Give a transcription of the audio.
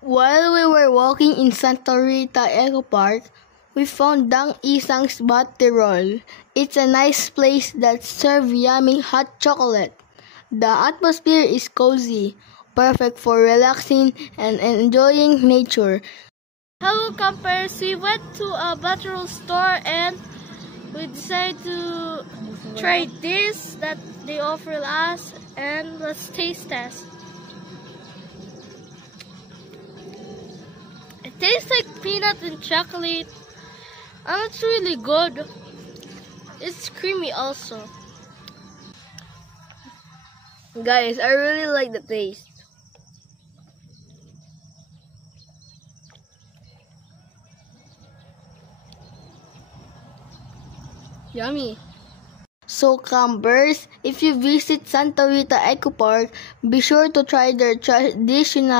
While we were walking in Santa Rita Eco Park, we found Dang Isang's Batterol. It's a nice place that serves yummy hot chocolate. The atmosphere is cozy, perfect for relaxing and enjoying nature. Hello campers, we went to a Batterol store and we decided to try this that they offer us, and let's taste test. It tastes like peanut and chocolate, and it's really good. It's creamy also. Guys, I really like the taste. Yummy. So campers, if you visit Santa Rita Eco Park, be sure to try their traditional